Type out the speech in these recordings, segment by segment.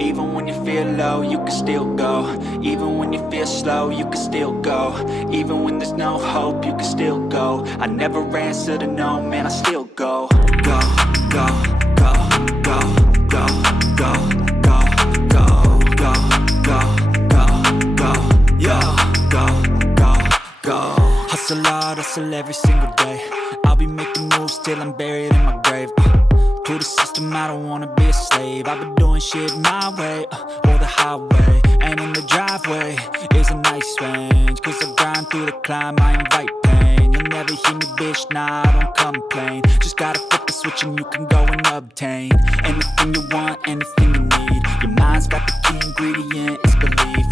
Even when you feel low, you can still go. Even when you feel slow, you can still go. Even when there's no hope, you can still go. I never answer to no, man, I still go. Go, go, go, go, go, go, go, go, go, go, go, go, yo, go, go, go. Hustle hard, hustle every single day. I'll be making moves till I'm buried in my grave. To the system, I don't wanna be a slave. I've been doing shit my way, or the highway. And in the driveway is a nice range. Cause I grind through the climb, I invite pain. You'll never hear me, bitch, nah, I don't complain. Just gotta flip the switch and you can go and obtain anything you want, anything you need. Your mind's got the key ingredient, it's belief.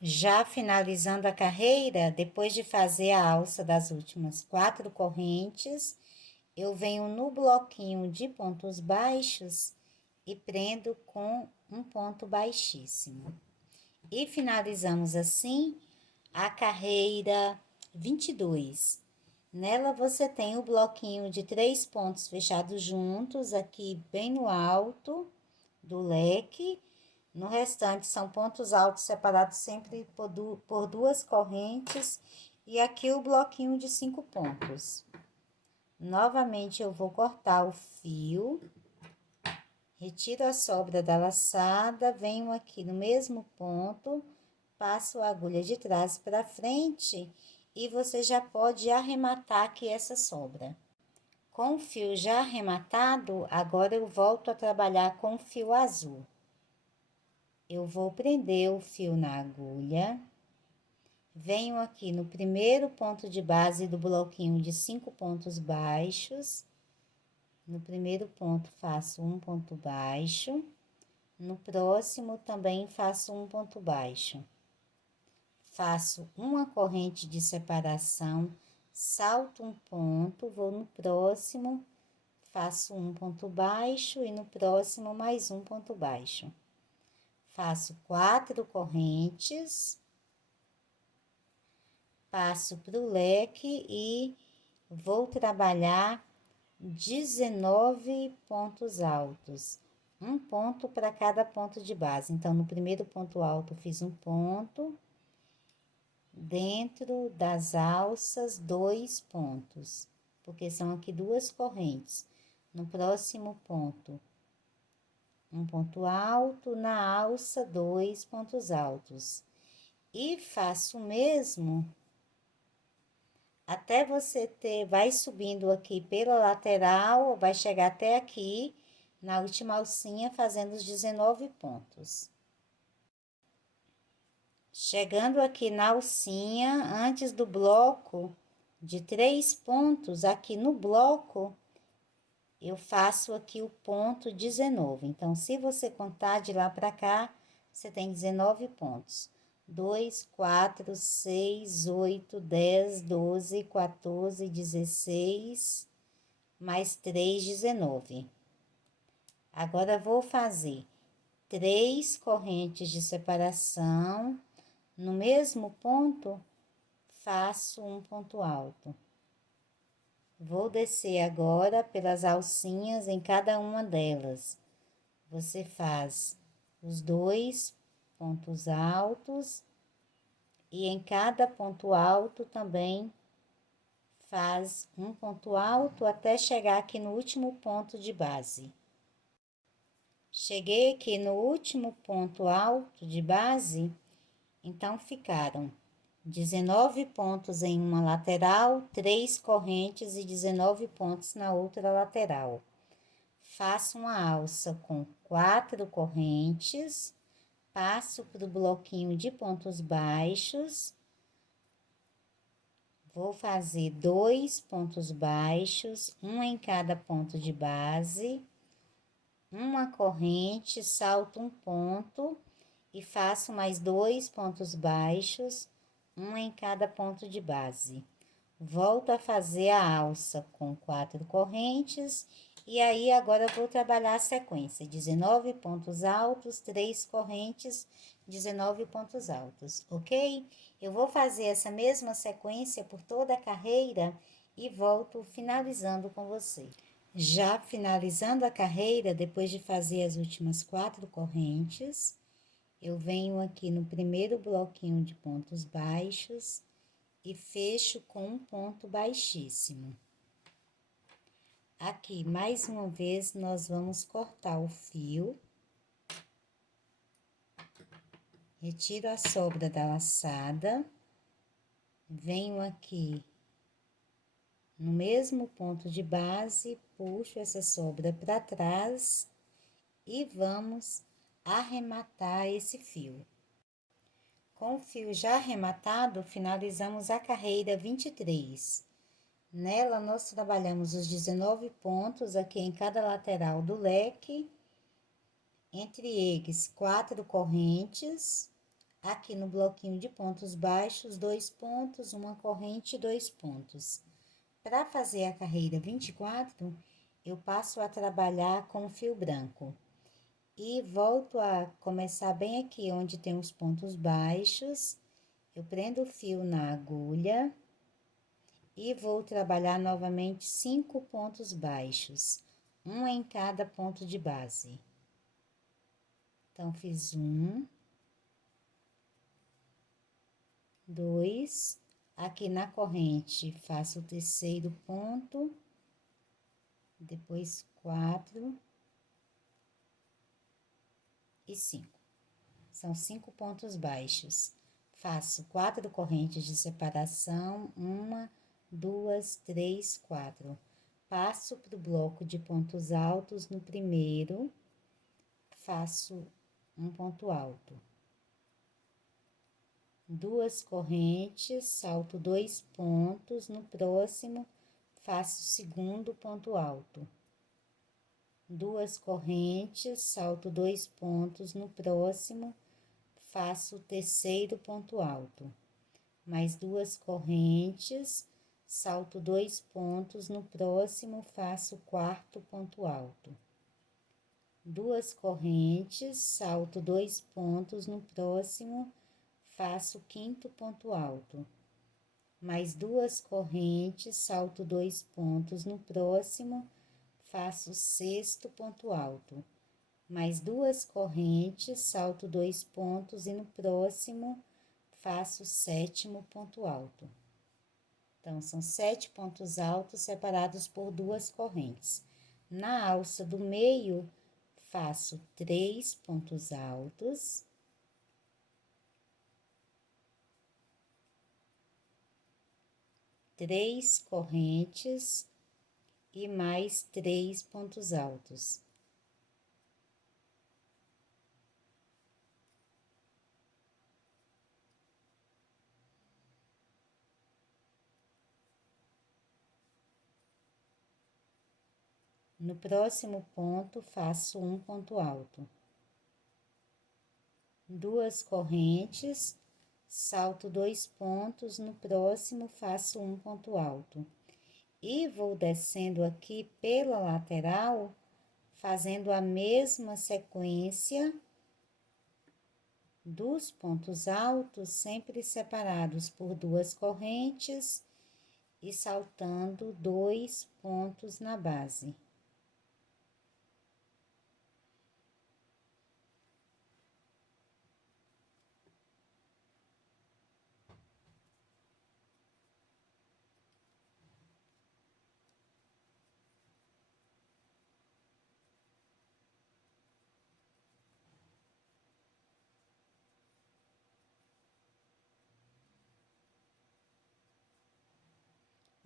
Já finalizando a carreira, depois de fazer a alça das últimas 4 correntes, eu venho no bloquinho de pontos baixos e prendo com um ponto baixíssimo. E finalizamos assim a carreira 22. Nela você tem o bloquinho de 3 pontos fechados juntos, aqui bem no alto do leque. No restante são pontos altos separados sempre por 2 correntes. E aqui o bloquinho de 5 pontos. Novamente eu vou cortar o fio, retiro a sobra da laçada, venho aqui no mesmo ponto, passo a agulha de trás para frente e você já pode arrematar aqui essa sobra. Com o fio já arrematado, agora eu volto a trabalhar com o fio azul. Eu vou prender o fio na agulha. Venho aqui no primeiro ponto de base do bloquinho de 5 pontos baixos. No primeiro ponto, faço um ponto baixo. No próximo, também faço um ponto baixo. Faço uma corrente de separação, salto um ponto, vou no próximo, faço um ponto baixo e no próximo mais um ponto baixo. Faço 4 correntes. Passo para o leque e vou trabalhar 19 pontos altos, um ponto para cada ponto de base. Então, no primeiro ponto alto, fiz um ponto, dentro das alças, 2 pontos, porque são aqui 2 correntes. No próximo ponto, um ponto alto, na alça, 2 pontos altos. E faço o mesmo até você ter, vai subindo aqui pela lateral, vai chegar até aqui, na última alcinha, fazendo os 19 pontos. Chegando aqui na alcinha, antes do bloco de 3 pontos, aqui no bloco, eu faço aqui o ponto 19. Então, se você contar de lá para cá, você tem 19 pontos. 2, 4, 6, 8, 10, 12, 14, 16, mais 3, 19. Agora, vou fazer 3 correntes de separação. No mesmo ponto, faço um ponto alto. Vou descer agora pelas alcinhas em cada uma delas. Você faz os 2 pontos altos e em cada ponto alto também faz um ponto alto até chegar aqui no último ponto de base. Cheguei aqui no último ponto alto de base, então ficaram 19 pontos em uma lateral, 3 correntes e 19 pontos na outra lateral. Faço uma alça com 4 correntes, passo para o bloquinho de pontos baixos, vou fazer 2 pontos baixos, um em cada ponto de base, uma corrente, salto um ponto e faço mais 2 pontos baixos, um em cada ponto de base. Volto a fazer a alça com 4 correntes e aí agora vou trabalhar a sequência: 19 pontos altos, 3 correntes, 19 pontos altos, ok? Eu vou fazer essa mesma sequência por toda a carreira e volto finalizando com você. Já finalizando a carreira, depois de fazer as últimas 4 correntes, eu venho aqui no primeiro bloquinho de pontos baixos e fecho com um ponto baixíssimo. Aqui, mais uma vez, nós vamos cortar o fio. Retiro a sobra da laçada. Venho aqui no mesmo ponto de base, puxo essa sobra para trás e vamos arrematar esse fio. Com o fio já arrematado, finalizamos a carreira 23. Nela, nós trabalhamos os 19 pontos aqui em cada lateral do leque, entre eles 4 correntes, aqui no bloquinho de pontos baixos, 2 pontos, uma corrente e 2 pontos. Para fazer a carreira 24, eu passo a trabalhar com fio branco. E volto a começar bem aqui onde tem os pontos baixos. Eu prendo o fio na agulha e vou trabalhar novamente 5 pontos baixos, um em cada ponto de base. Então, fiz 1, 2, aqui na corrente faço o terceiro ponto, depois 4 e 5. São 5 pontos baixos. Faço 4 correntes de separação, 1, 2, 3, 4. Passo para o bloco de pontos altos no primeiro, faço um ponto alto. 2 correntes, salto 2 pontos, no próximo, faço o segundo ponto alto. 2 correntes, salto 2 pontos, no próximo, faço o terceiro ponto alto. Mais 2 correntes, salto 2 pontos, no próximo, faço o quarto ponto alto. 2 correntes, salto 2 pontos, no próximo, faço o quinto ponto alto. Mais 2 correntes, salto 2 pontos, no próximo, faço o sexto ponto alto. Mais 2 correntes, salto 2 pontos e no próximo, faço o sétimo ponto alto. Então, são 7 pontos altos separados por 2 correntes. Na alça do meio, faço 3 pontos altos. Três correntes e mais 3 pontos altos. No próximo ponto, faço um ponto alto. 2 correntes, salto 2 pontos, no próximo, faço um ponto alto. E vou descendo aqui pela lateral, fazendo a mesma sequência dos pontos altos, sempre separados por 2 correntes e saltando 2 pontos na base.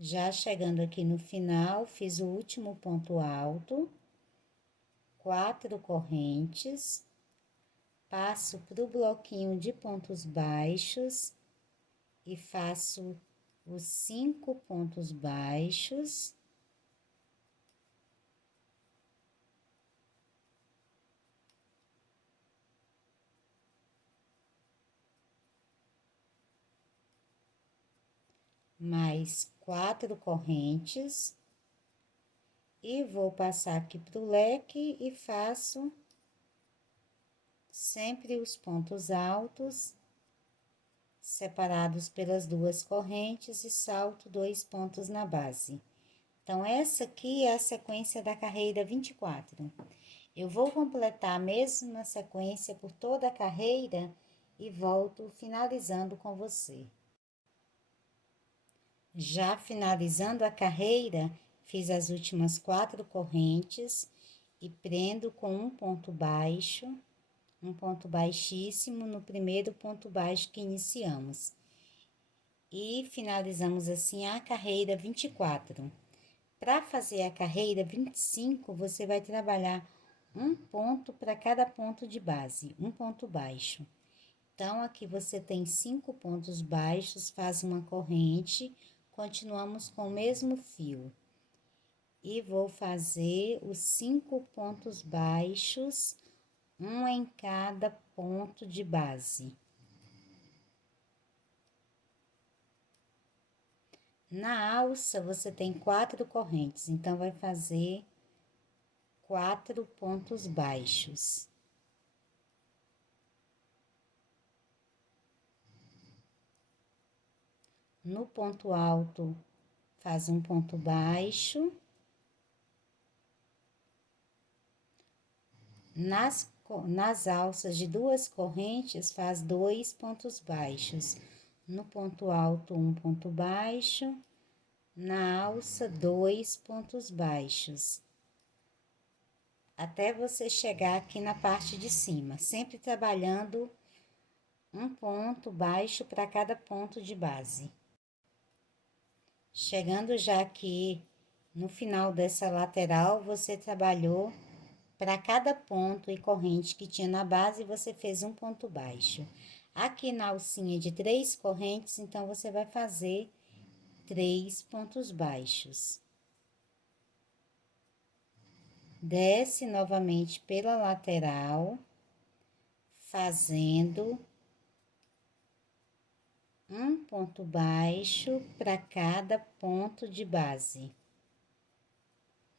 Já chegando aqui no final, fiz o último ponto alto, 4 correntes, passo para o bloquinho de pontos baixos e faço os 5 pontos baixos. Mais 4 correntes e vou passar aqui pro leque e faço sempre os pontos altos separados pelas 2 correntes e salto 2 pontos na base. Então, essa aqui é a sequência da carreira 24. Eu vou completar a mesma sequência por toda a carreira e volto finalizando com você. Já finalizando a carreira, fiz as últimas 4 correntes e prendo com um ponto baixo, um ponto baixíssimo no primeiro ponto baixo que iniciamos. E finalizamos assim a carreira 24. Para fazer a carreira 25, você vai trabalhar um ponto para cada ponto de base, um ponto baixo. Então, aqui você tem 5 pontos baixos, faz uma corrente, continuamos com o mesmo fio. E vou fazer os 5 pontos baixos, um em cada ponto de base. Na alça, você tem 4 correntes, então vai fazer 4 pontos baixos. No ponto alto, faz um ponto baixo. Nas alças de 2 correntes, faz 2 pontos baixos. No ponto alto, um ponto baixo. Na alça, 2 pontos baixos. Até você chegar aqui na parte de cima, sempre trabalhando um ponto baixo para cada ponto de base. Chegando já aqui no final dessa lateral, você trabalhou para cada ponto e corrente que tinha na base, você fez um ponto baixo. Aqui na alcinha de 3 correntes, então, você vai fazer 3 pontos baixos. Desce novamente pela lateral, fazendo um ponto baixo para cada ponto de base.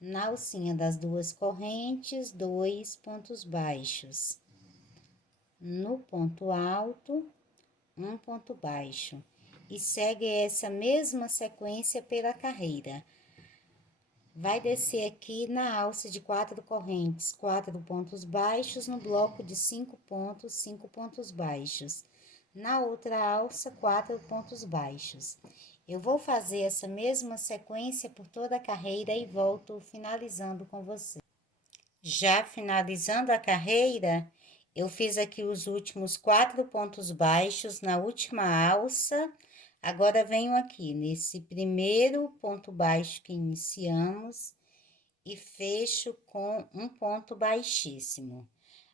Na alcinha das 2 correntes, 2 pontos baixos. No ponto alto, um ponto baixo. E segue essa mesma sequência pela carreira. Vai descer aqui na alça de 4 correntes, 4 pontos baixos, no bloco de 5 pontos baixos. Na outra alça, 4 pontos baixos. Eu vou fazer essa mesma sequência por toda a carreira e volto finalizando com você. Já finalizando a carreira, eu fiz aqui os últimos 4 pontos baixos na última alça. Agora, venho aqui nesse primeiro ponto baixo que iniciamos e fecho com um ponto baixíssimo.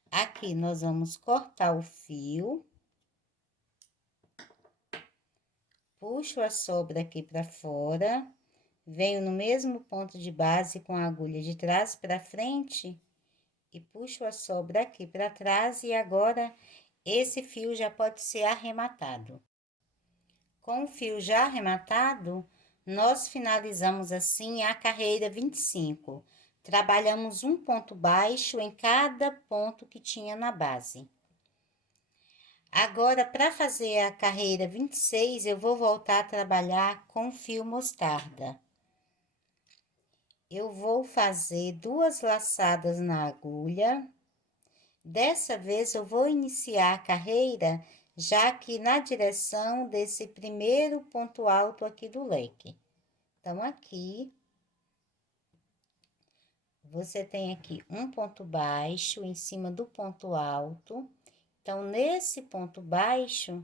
Aqui, nós vamos cortar o fio. Puxo a sobra aqui para fora, venho no mesmo ponto de base com a agulha de trás para frente e puxo a sobra aqui para trás e agora esse fio já pode ser arrematado. Com o fio já arrematado, nós finalizamos assim a carreira 25. Trabalhamos um ponto baixo em cada ponto que tinha na base. Agora, para fazer a carreira 26, eu vou voltar a trabalhar com fio mostarda. Eu vou fazer 2 laçadas na agulha. Dessa vez, eu vou iniciar a carreira já aqui na direção desse primeiro ponto alto aqui do leque. Então, aqui, você tem aqui um ponto baixo em cima do ponto alto. Então, nesse ponto baixo,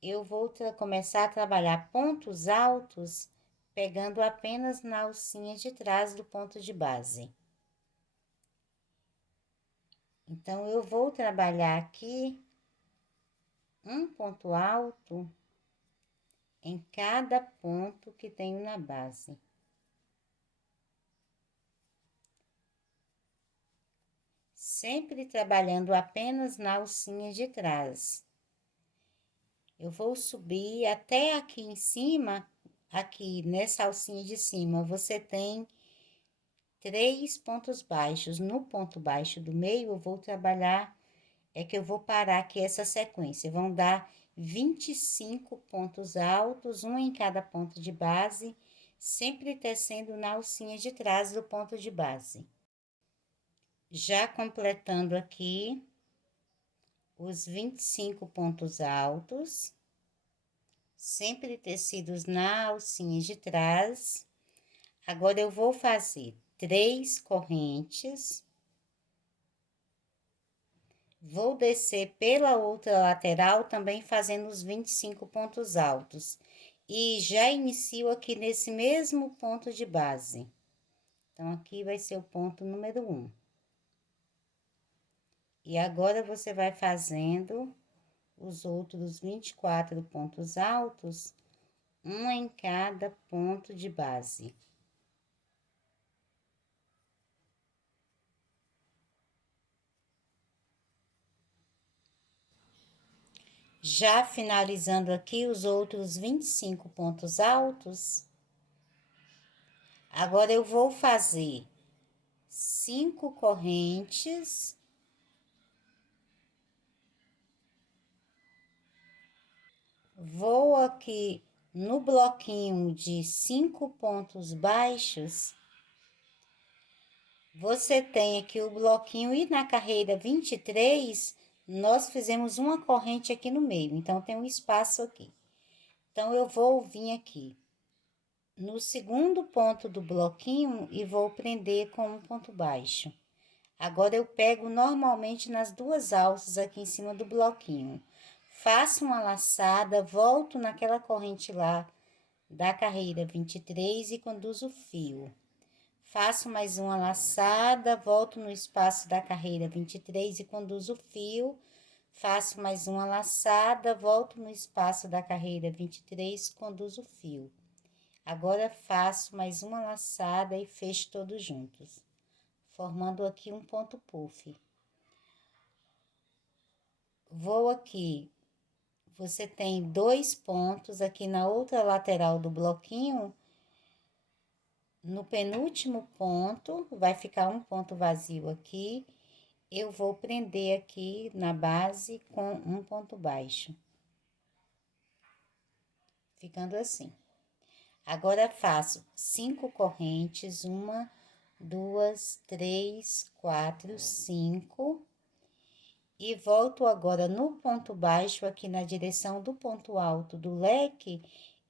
eu vou começar a trabalhar pontos altos, pegando apenas na alcinha de trás do ponto de base. Então, eu vou trabalhar aqui um ponto alto em cada ponto que tenho na base. Sempre trabalhando apenas na alcinha de trás. Eu vou subir até aqui em cima, aqui nessa alcinha de cima, você tem 3 pontos baixos. No ponto baixo do meio, eu vou trabalhar, é que eu vou parar aqui essa sequência. Vão dar 25 pontos altos, um em cada ponto de base, sempre tecendo na alcinha de trás do ponto de base. Já completando aqui os 25 pontos altos, sempre tecidos na alcinha de trás. Agora, eu vou fazer 3 correntes. Vou descer pela outra lateral, também fazendo os 25 pontos altos. E já inicio aqui nesse mesmo ponto de base. Então, aqui vai ser o ponto número 1. E agora, você vai fazendo os outros 24 pontos altos, um em cada ponto de base. Já finalizando aqui os outros 25 pontos altos, agora eu vou fazer 5 correntes. Vou aqui no bloquinho de 5 pontos baixos. Você tem aqui o bloquinho e na carreira 23, nós fizemos uma corrente aqui no meio, então tem um espaço aqui. Então, eu vou vir aqui no segundo ponto do bloquinho e vou prender com um ponto baixo. Agora, eu pego normalmente nas duas alças aqui em cima do bloquinho. Faço uma laçada, volto naquela corrente lá da carreira 23 e conduzo o fio. Faço mais uma laçada, volto no espaço da carreira 23 e conduzo o fio. Faço mais uma laçada, volto no espaço da carreira 23, conduzo o fio. Agora, faço mais uma laçada e fecho todos juntos, formando aqui um ponto puff. Vou aqui, você tem 2 pontos aqui na outra lateral do bloquinho. No penúltimo ponto, vai ficar um ponto vazio aqui. Eu vou prender aqui na base com um ponto baixo. Ficando assim. Agora, faço 5 correntes, 1, 2, 3, 4, 5. E volto agora no ponto baixo, aqui na direção do ponto alto do leque,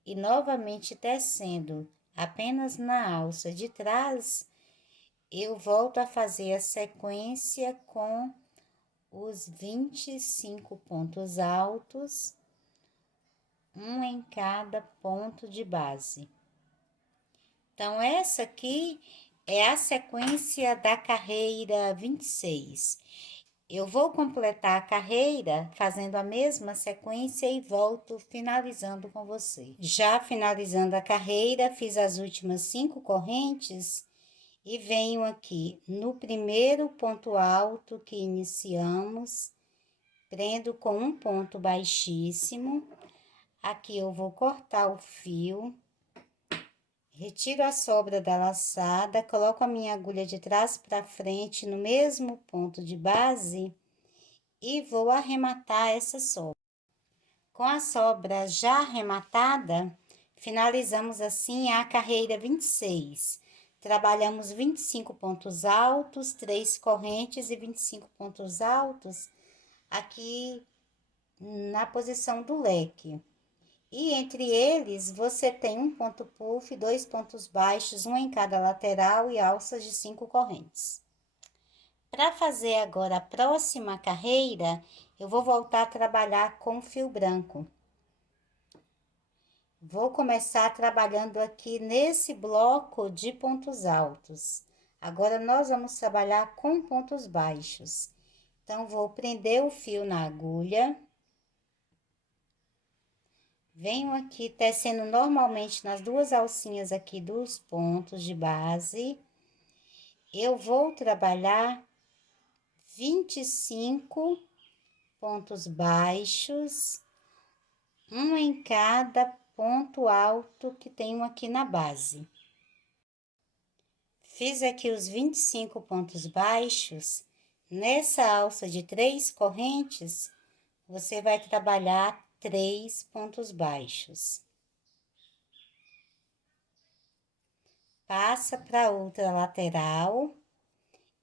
e novamente tecendo apenas na alça de trás, eu volto a fazer a sequência com os 25 pontos altos, um em cada ponto de base. Então, essa aqui é a sequência da carreira 26. Eu vou completar a carreira fazendo a mesma sequência e volto finalizando com você. Já finalizando a carreira, fiz as últimas 5 correntes e venho aqui no primeiro ponto alto que iniciamos, prendo com um ponto baixíssimo. Aqui eu vou cortar o fio, retiro a sobra da laçada, coloco a minha agulha de trás para frente no mesmo ponto de base e vou arrematar essa sobra. Com a sobra já arrematada, finalizamos assim a carreira 26. Trabalhamos 25 pontos altos, 3 correntes e 25 pontos altos aqui na posição do leque. E entre eles, você tem um ponto puff, 2 pontos baixos, um em cada lateral e alças de 5 correntes. Para fazer agora a próxima carreira, eu vou voltar a trabalhar com fio branco. Vou começar trabalhando aqui nesse bloco de pontos altos. Agora, nós vamos trabalhar com pontos baixos. Então, vou prender o fio na agulha. Venho aqui tecendo normalmente nas duas alcinhas aqui dos pontos de base. Eu vou trabalhar 25 pontos baixos, um em cada ponto alto que tenho aqui na base. Fiz aqui os 25 pontos baixos. Nessa alça de 3 correntes, você vai trabalhar 3 pontos baixos. passa para outra lateral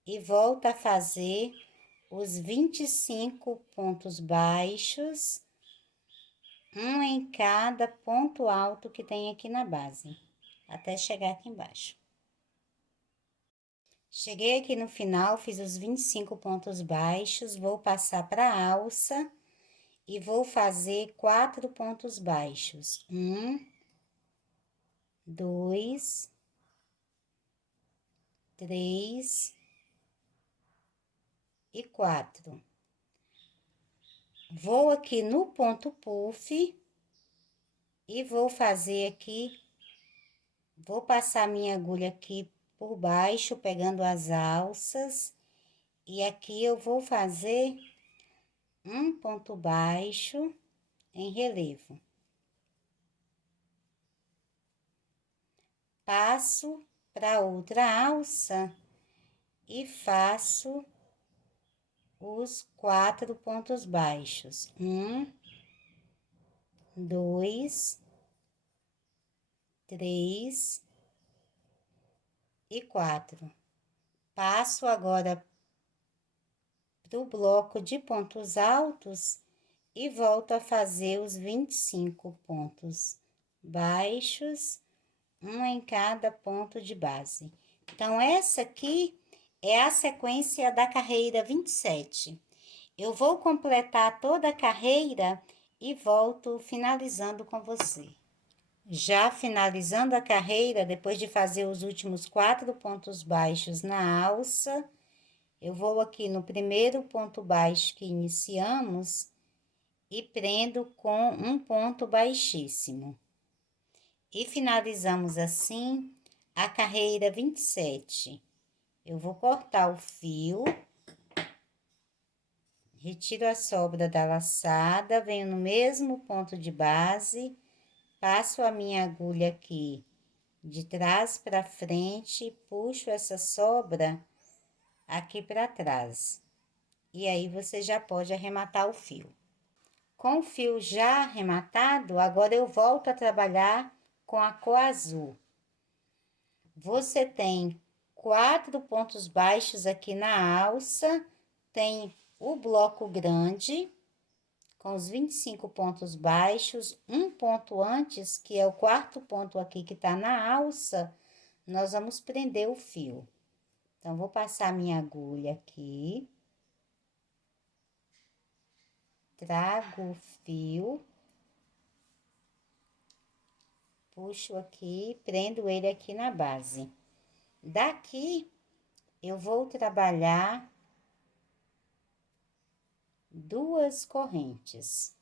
e volta a fazer os 25 pontos baixos, um em cada ponto alto que tem aqui na base, até chegar aqui embaixo. Cheguei aqui no final, fiz os 25 pontos baixos, vou passar para a alça e vou fazer 4 pontos baixos. 1, 2, 3 e 4. Vou aqui no ponto puff e vou fazer aqui, vou passar minha agulha aqui por baixo, pegando as alças, e aqui eu vou fazer um ponto baixo em relevo. Passo para outra alça e faço os 4 pontos baixos. 1, 2, 3 e 4. Passo agora pro bloco de pontos altos e volto a fazer os 25 pontos baixos, um em cada ponto de base. Então, essa aqui é a sequência da carreira 27. Eu vou completar toda a carreira e volto finalizando com você. Já finalizando a carreira, depois de fazer os últimos 4 pontos baixos na alça, eu vou aqui no primeiro ponto baixo que iniciamos e prendo com um ponto baixíssimo. E finalizamos assim a carreira 27. Eu vou cortar o fio, retiro a sobra da laçada, venho no mesmo ponto de base, passo a minha agulha aqui de trás para frente, puxo essa sobra aqui para trás. E aí, você já pode arrematar o fio. Com o fio já arrematado, agora eu volto a trabalhar com a cor azul. Você tem 4 pontos baixos aqui na alça, tem o bloco grande, com os 25 pontos baixos, um ponto antes, que é o 4º ponto aqui que tá na alça, nós vamos prender o fio. Então, vou passar minha agulha aqui. Trago o fio. Puxo aqui, prendo ele aqui na base. Daqui, eu vou trabalhar 2 correntes.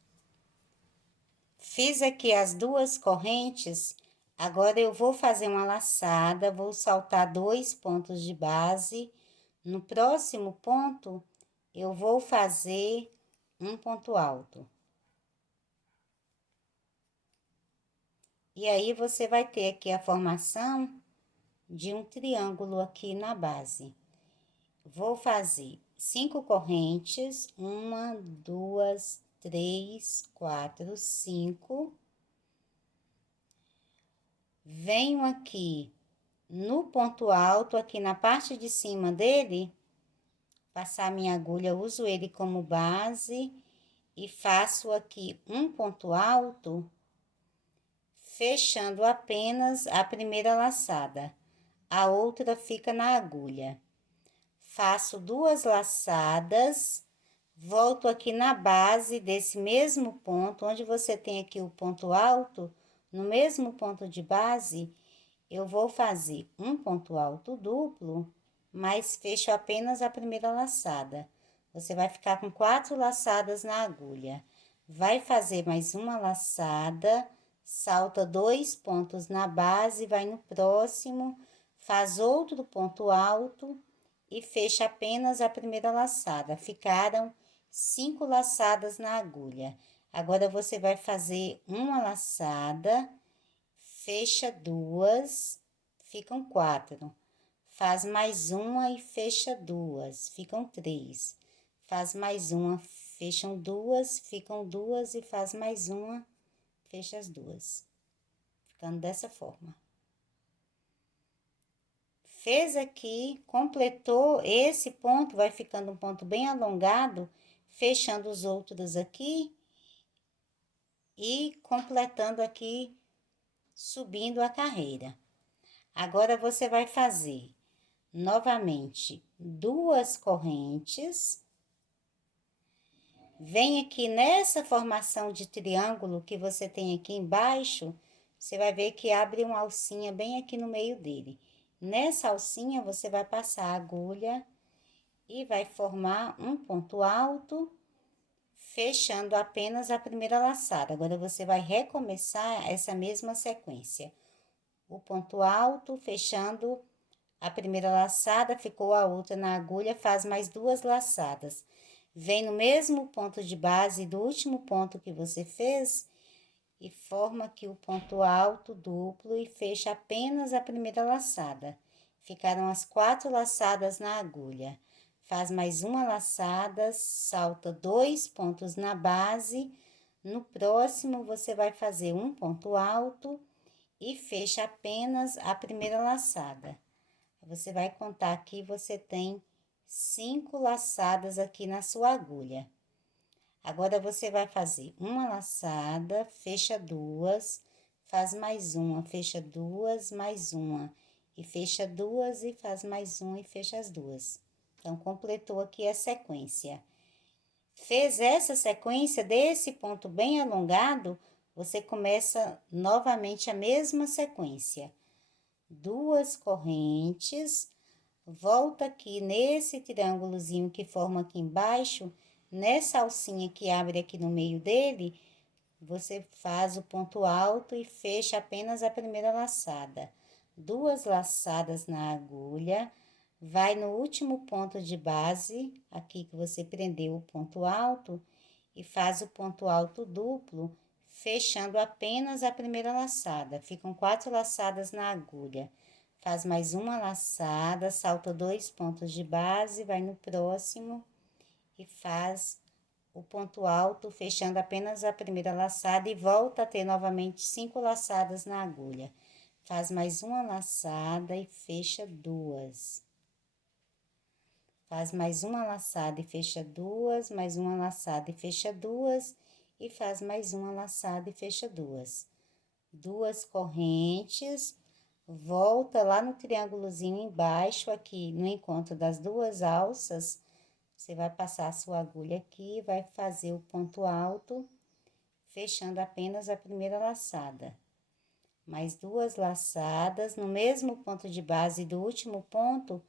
Fiz aqui as 2 correntes, agora eu vou fazer uma laçada, vou saltar 2 pontos de base. No próximo ponto, eu vou fazer um ponto alto. E aí, você vai ter aqui a formação de um triângulo aqui na base. Vou fazer 5 correntes, 1, 2, 3, 4, 5. Venho aqui no ponto alto, aqui na parte de cima dele, passar minha agulha, uso ele como base e faço aqui um ponto alto, fechando apenas a primeira laçada. A outra fica na agulha. Faço 2 laçadas, volto aqui na base desse mesmo ponto, onde você tem aqui o ponto alto, no mesmo ponto de base, eu vou fazer um ponto alto duplo, mas fecho apenas a primeira laçada. Você vai ficar com 4 laçadas na agulha. Vai fazer mais uma laçada, salta 2 pontos na base, vai no próximo, faz outro ponto alto e fecha apenas a primeira laçada. Ficaram 5 laçadas na agulha. Agora, você vai fazer uma laçada, fecha 2, ficam 4. Faz mais uma e fecha 2, ficam 3. Faz mais uma, fecham 2, ficam 2 e faz mais uma, fecha as 2. Ficando dessa forma. Fez aqui, completou esse ponto, vai ficando um ponto bem alongado, fechando os outros aqui e completando aqui, subindo a carreira. Agora, você vai fazer novamente 2 correntes. Vem aqui nessa formação de triângulo que você tem aqui embaixo, você vai ver que abre uma alcinha bem aqui no meio dele. Nessa alcinha, você vai passar a agulha e vai formar um ponto alto, fechando apenas a primeira laçada. Agora, você vai recomeçar essa mesma sequência. O ponto alto, fechando a primeira laçada, ficou a outra na agulha, faz mais 2 laçadas. Vem no mesmo ponto de base do último ponto que você fez e forma aqui o ponto alto duplo e fecha apenas a primeira laçada. Ficaram as 4 laçadas na agulha. Faz mais uma laçada, salta 2 pontos na base. No próximo, você vai fazer um ponto alto e fecha apenas a primeira laçada. Você vai contar aqui, você tem 5 laçadas aqui na sua agulha. Agora, você vai fazer uma laçada, fecha 2, faz mais uma, fecha 2, mais uma, e fecha 2 e faz mais uma e fecha as 2. Então, completou aqui a sequência. Fez essa sequência desse ponto bem alongado, você começa novamente a mesma sequência. 2 correntes, volta aqui nesse triângulozinho que forma aqui embaixo, nessa alcinha que abre aqui no meio dele, você faz o ponto alto e fecha apenas a primeira laçada. 2 laçadas na agulha, vai no último ponto de base, aqui que você prendeu o ponto alto, e faz o ponto alto duplo, fechando apenas a primeira laçada. Ficam 4 laçadas na agulha. Faz mais uma laçada, salta 2 pontos de base, vai no próximo e faz o ponto alto, fechando apenas a primeira laçada e volta a ter novamente 5 laçadas na agulha. Faz mais uma laçada e fecha 2. Faz mais uma laçada e fecha 2, mais uma laçada e fecha 2, e faz mais uma laçada e fecha 2. 2 correntes, volta lá no triângulozinho embaixo, aqui no encontro das 2 alças, você vai passar a sua agulha aqui, vai fazer o ponto alto, fechando apenas a primeira laçada. Mais 2 laçadas, no mesmo ponto de base do último ponto,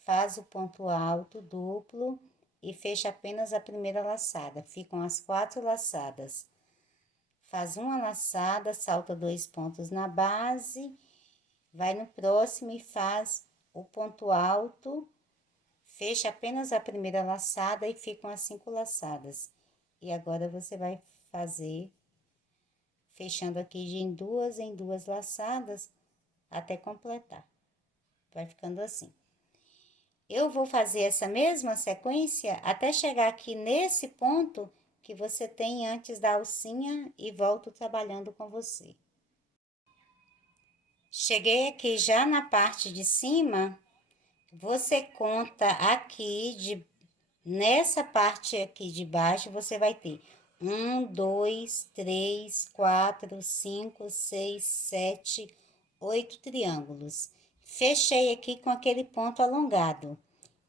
faz o ponto alto duplo e fecha apenas a primeira laçada. Ficam as 4 laçadas. Faz uma laçada, salta 2 pontos na base, vai no próximo e faz o ponto alto, fecha apenas a primeira laçada e ficam as 5 laçadas. E agora, você vai fazer, fechando aqui de em duas laçadas, até completar. Vai ficando assim. Eu vou fazer essa mesma sequência até chegar aqui nesse ponto que você tem antes da alcinha e volto trabalhando com você. Cheguei aqui já na parte de cima, você conta aqui, nessa parte aqui de baixo, você vai ter 1, 2, 3, 4, 5, 6, 7, 8 triângulos. Fechei aqui com aquele ponto alongado.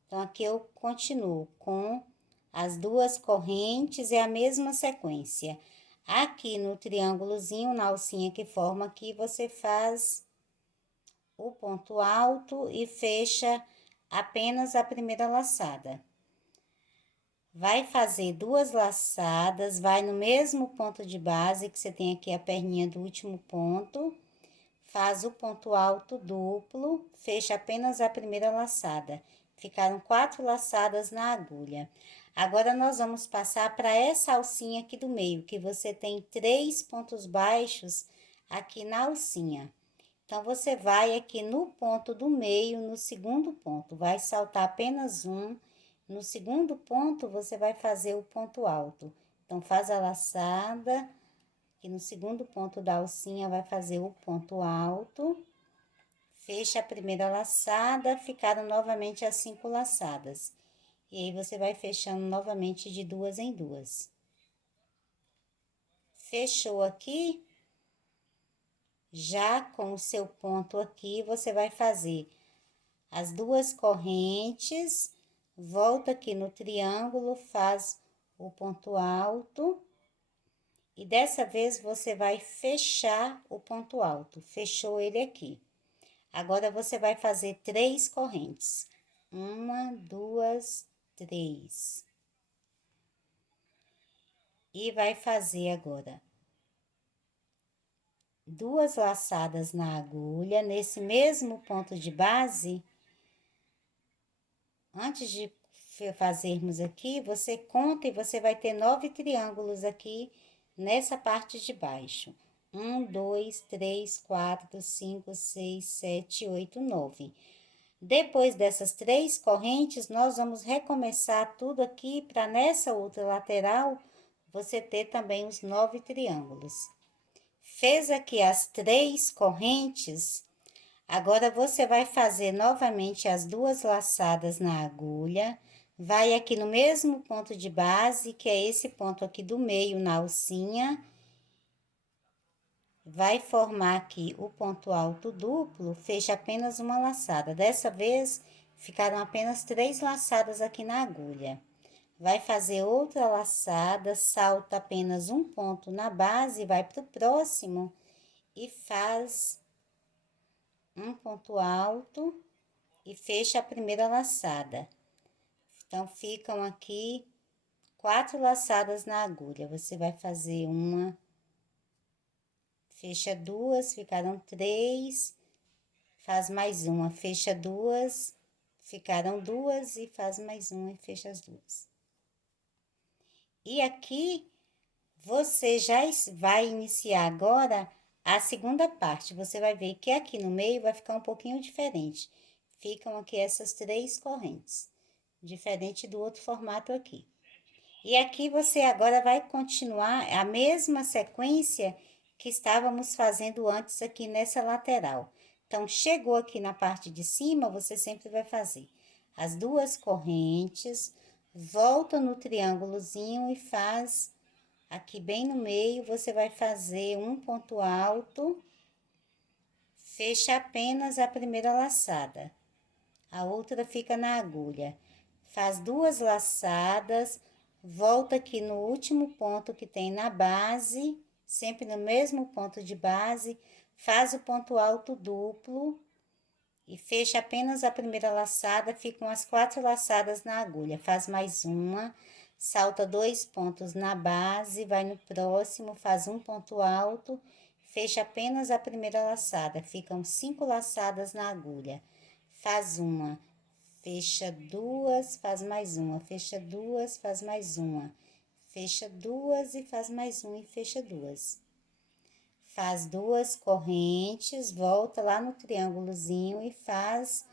Então, aqui eu continuo com as 2 correntes, é a mesma sequência. Aqui no triângulozinho, na alcinha que forma aqui, você faz o ponto alto e fecha apenas a primeira laçada. Vai fazer 2 laçadas, vai no mesmo ponto de base que você tem aqui a perninha do último ponto, faz o ponto alto duplo, fecha apenas a primeira laçada. Ficaram 4 laçadas na agulha. Agora, nós vamos passar para essa alcinha aqui do meio, que você tem 3 pontos baixos aqui na alcinha. Então, você vai aqui no ponto do meio, no segundo ponto, vai saltar apenas um. No segundo ponto, você vai fazer o ponto alto. Então, faz a laçada, e no segundo ponto da alcinha vai fazer o ponto alto, fecha a primeira laçada, ficaram novamente as 5 laçadas. E aí, você vai fechando novamente de 2 em 2. Fechou aqui, já com o seu ponto aqui, você vai fazer as 2 correntes, volta aqui no triângulo, faz o ponto alto. E dessa vez, você vai fechar o ponto alto. Fechou ele aqui. Agora, você vai fazer 3 correntes. 1, 2, 3. E vai fazer agora 2 laçadas na agulha, nesse mesmo ponto de base. Antes de fazermos aqui, você conta e você vai ter 9 triângulos aqui nessa parte de baixo. 1, 2, 3, 4, 5, 6, 7, 8, 9. Depois dessas 3 correntes, nós vamos recomeçar tudo aqui para nessa outra lateral você ter também os 9 triângulos. Fez aqui as 3 correntes, agora você vai fazer novamente as 2 laçadas na agulha, vai aqui no mesmo ponto de base, que é esse ponto aqui do meio na alcinha, vai formar aqui o ponto alto duplo, fecha apenas uma laçada. Dessa vez, ficaram apenas 3 laçadas aqui na agulha. Vai fazer outra laçada, salta apenas um ponto na base, vai pro próximo e faz um ponto alto e fecha a primeira laçada. Então, ficam aqui 4 laçadas na agulha. Você vai fazer uma, fecha 2, ficaram 3, faz mais uma, fecha 2, ficaram 2 e faz mais uma e fecha as 2. E aqui, você já vai iniciar agora a segunda parte. Você vai ver que aqui no meio vai ficar um pouquinho diferente. Ficam aqui essas 3 correntes, diferente do outro formato aqui. E aqui você agora vai continuar a mesma sequência que estávamos fazendo antes aqui nessa lateral. Então, chegou aqui na parte de cima, você sempre vai fazer as 2 correntes, volta no triângulozinho e faz aqui bem no meio, você vai fazer um ponto alto, fecha apenas a primeira laçada, a outra fica na agulha. Faz 2 laçadas, volta aqui no último ponto que tem na base, sempre no mesmo ponto de base, faz o ponto alto duplo e fecha apenas a primeira laçada, ficam as 4 laçadas na agulha. Faz mais uma, salta 2 pontos na base, vai no próximo, faz um ponto alto, fecha apenas a primeira laçada, ficam 5 laçadas na agulha. Faz uma, fecha 2, faz mais uma, fecha 2, faz mais uma, fecha 2 e faz mais uma e fecha 2. Faz 2 correntes, volta lá no triângulozinho e faz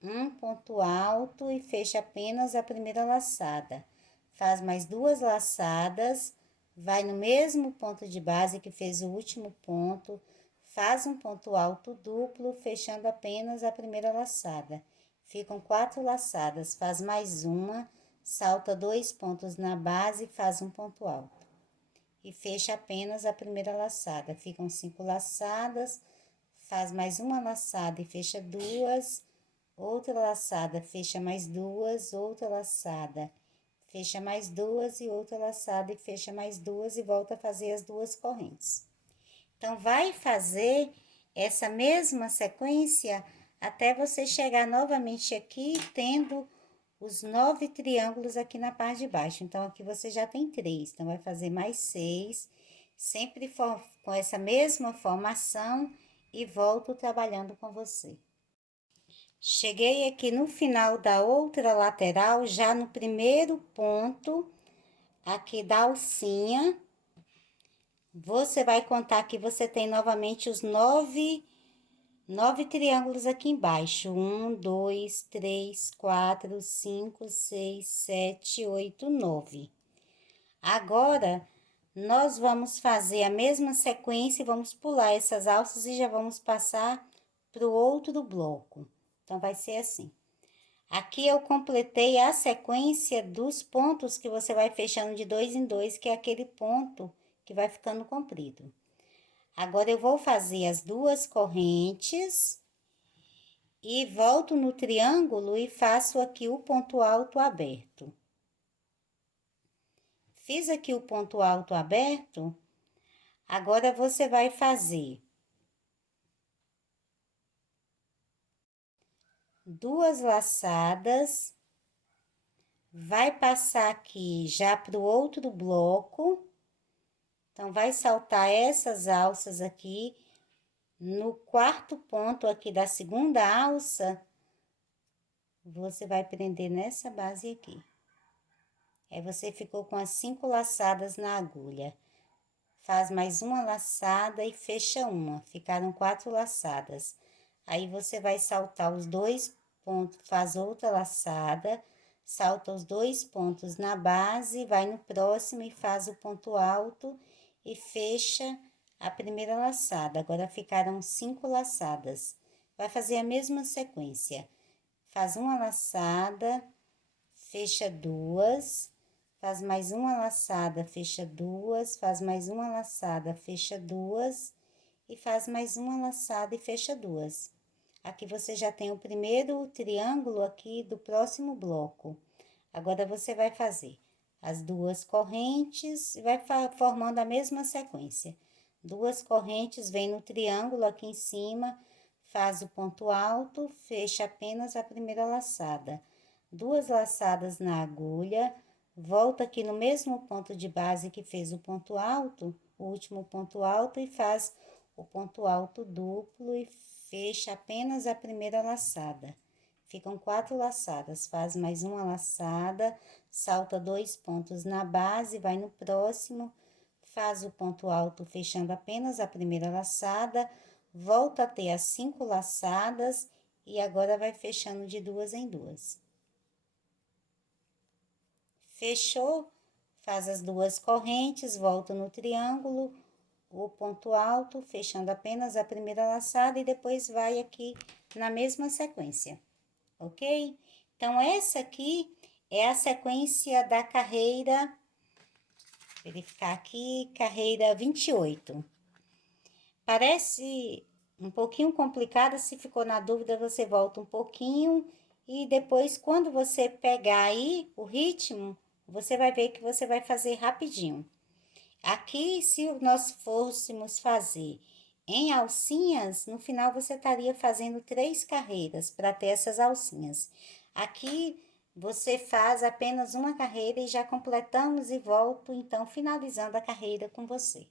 um ponto alto e fecha apenas a primeira laçada. Faz mais 2 laçadas, vai no mesmo ponto de base que fez o último ponto, faz um ponto alto duplo, fechando apenas a primeira laçada. Ficam 4 laçadas, faz mais uma, salta 2 pontos na base, faz um ponto alto. E fecha apenas a primeira laçada. Ficam 5 laçadas, faz mais uma laçada e fecha 2, outra laçada, fecha mais 2, outra laçada, fecha mais 2 e outra laçada e fecha mais 2 e volta a fazer as 2 correntes. Então, vai fazer essa mesma sequência até você chegar novamente aqui, tendo os 9 triângulos aqui na parte de baixo. Então, aqui você já tem 3, então, vai fazer mais 6, sempre com essa mesma formação e volto trabalhando com você. Cheguei aqui no final da outra lateral, já no primeiro ponto aqui da alcinha. Você vai contar que você tem novamente os 9 triângulos aqui embaixo. 1, 2, 3, 4, 5, 6, 7, 8, 9. Agora, nós vamos fazer a mesma sequência e vamos pular essas alças e já vamos passar para o outro bloco. Então, vai ser assim. Aqui eu completei a sequência dos pontos que você vai fechando de 2 em 2, que é aquele ponto que vai ficando comprido. Agora, eu vou fazer as 2 correntes e volto no triângulo e faço aqui o ponto alto aberto. Fiz aqui o ponto alto aberto, agora você vai fazer 2 laçadas, vai passar aqui já para o outro bloco. Então, vai saltar essas alças aqui. No quarto ponto aqui da segunda alça, você vai prender nessa base aqui. Aí, você ficou com as 5 laçadas na agulha. Faz mais uma laçada e fecha uma. Ficaram 4 laçadas. Aí, você vai saltar os 2 pontos, faz outra laçada, salta os 2 pontos na base, vai no próximo e faz o ponto alto e fecha a primeira laçada. Agora, ficaram 5 laçadas. Vai fazer a mesma sequência. Faz uma laçada, fecha 2, faz mais uma laçada, fecha 2, faz mais uma laçada, fecha 2 e faz mais uma laçada e fecha 2. Aqui você já tem o primeiro triângulo aqui do próximo bloco. Agora, você vai fazer as 2 correntes e vai formando a mesma sequência. 2 correntes, vem no triângulo aqui em cima, faz o ponto alto, fecha apenas a primeira laçada. 2 laçadas na agulha, volta aqui no mesmo ponto de base que fez o ponto alto, o último ponto alto, e faz o ponto alto duplo e fecha apenas a primeira laçada. Ficam 4 laçadas, faz mais uma laçada, salta 2 pontos na base, vai no próximo, faz o ponto alto fechando apenas a primeira laçada, volta a ter as 5 laçadas e agora vai fechando de 2 em 2. Fechou? Faz as 2 correntes, volta no triângulo, o ponto alto, fechando apenas a primeira laçada e depois vai aqui na mesma sequência, ok? Então, essa aqui é a sequência da carreira, verificar aqui, carreira 28. Parece um pouquinho complicada, se ficou na dúvida, você volta um pouquinho e depois, quando você pegar aí o ritmo, você vai ver que você vai fazer rapidinho. Aqui, se nós fôssemos fazer em alcinhas, no final você estaria fazendo 3 carreiras para ter essas alcinhas. Aqui, você faz apenas uma carreira e já completamos e volto, então, finalizando a carreira com você.